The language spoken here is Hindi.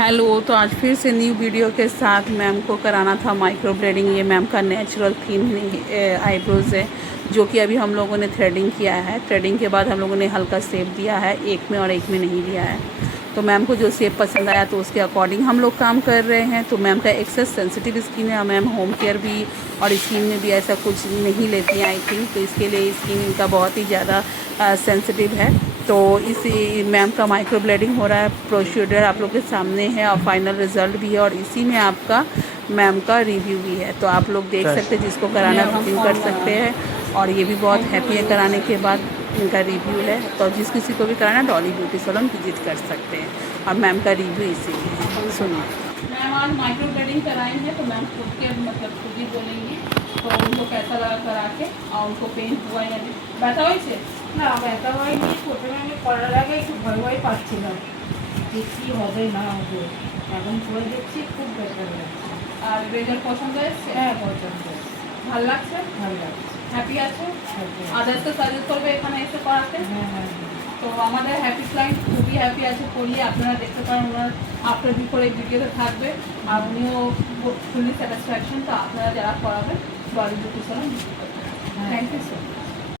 हेलो। तो आज फिर से न्यू वीडियो के साथ मैम को कराना था माइक्रो ब्लेडिंग। ये मैम का नेचुरल थीम आईब्रोज़ है, जो कि अभी हम लोगों ने थ्रेडिंग किया है। थ्रेडिंग के बाद हम लोगों ने हल्का शेप दिया है, एक में और एक में नहीं दिया है। तो मैम को जो शेप पसंद आया तो उसके अकॉर्डिंग हम लोग काम कर रहे हैं। तो मैम का एक्सेस सेंसिटिव स्किन है, मैम होम केयर भी और स्किन में भी ऐसा कुछ नहीं लेती हैं आई थिंक। तो इसके लिए स्किन इनका बहुत ही ज़्यादा सेंसिटिव है। तो इसी मैम का माइक्रो ब्लेडिंग हो रहा है। प्रोसीजर आप लोग के सामने है और फाइनल रिज़ल्ट भी है, और इसी में आपका मैम का रिव्यू भी है। तो आप लोग देख सकते हैं, जिसको कराना बुकिंग कर सकते हैं। और ये भी बहुत हैप्पी है कराने के बाद, इनका रिव्यू है। तो जिस किसी को भी कराना डॉली ब्यूटी सैलून विजिट कर सकते हैं। और मैम का रिव्यू इसी में है, सुनिए। मैम आज माइक्रो ब्लेडिंग कराएंगे तो मैम खुद के खुद ही बोलेंगी तो उनको कैसा लगा करा के, और उनको पेन हुआ या नहीं ব্যথা হয়েছে না ব্যথা হয়নি। প্রথমে আমি করার আগে একটু ভয় ভয় পাচ্ছিলাম যে কী হবে না হবে, এখন করে দেখছি খুব বেটার লাগছে। আর রেজাল্ট পছন্দ হয়েছে? হ্যাঁ পছন্দ, ভালো লাগছে? ভালো লাগছে। হ্যাপি আছে? Happy আছে। আদার্সকে সাজেস্ট করবে এখানে এসে করাতে? হ্যাঁ হ্যাঁ তো আমাদের হ্যাপি ক্লায়েন্ট খুবই হ্যাপি আছে করিয়ে। আপনারা দেখতে পারেন, ওনার আফটার বিফোর এই ভিডিওতে থাকবে। আর উনিও ফুলি স্যাটিসফ্যাকশন। তো আপনারা যারা করাবেন Dolly beauty salon. Thank you so much.